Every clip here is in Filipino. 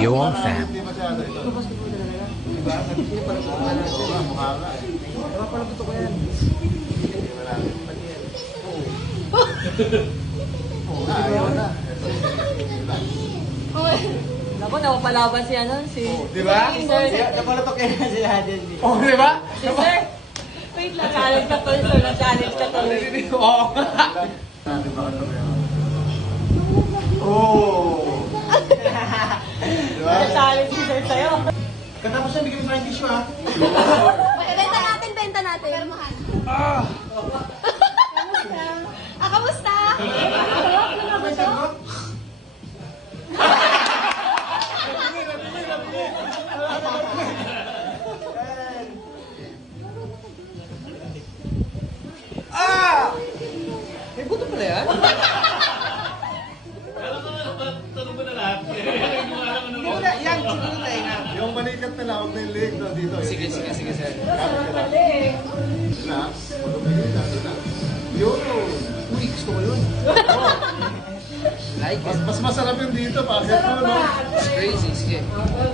your family. Hindi masyado ito. Diba? Hindi pa rin mukha natin. Mukha nga eh. Diba pala gusto ko yan? Hindi wala. Oo. Ayaw na. Naku, napapalaban si ano, si... Diba? Si Sir. Napalatok yan si Hadel. Oh, di ba? Si Sir. Wait lang, challenge ka to, Sir. Na-challenge ka to. Oo. Natin baka ito yan. Oo. Diba? Na-challenge si Sir sa'yo. Katapos na, bigyan mo sa akin tissue ha. Benta natin. Permahan. Kamusta? May sagot? May buto pala yan? Hindi mo na, yan, siguro tayo na. Yung balikat nila, huwag na yung leg no, dito. Sige, sige, sige, sir. Kapit ka lang. Yun na. Pag-upigil ka, yun na. Yun. Uy, gusto ko yun. Like it. Mas masarap yung dito, bakit mo, no? It's crazy, sige.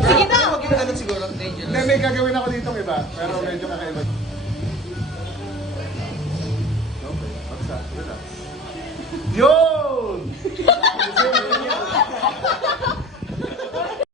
Sige na. Huwag yung ganun siguro. Dangerous. Hindi, may gagawin ako dito iba, pero medyo kakaiba.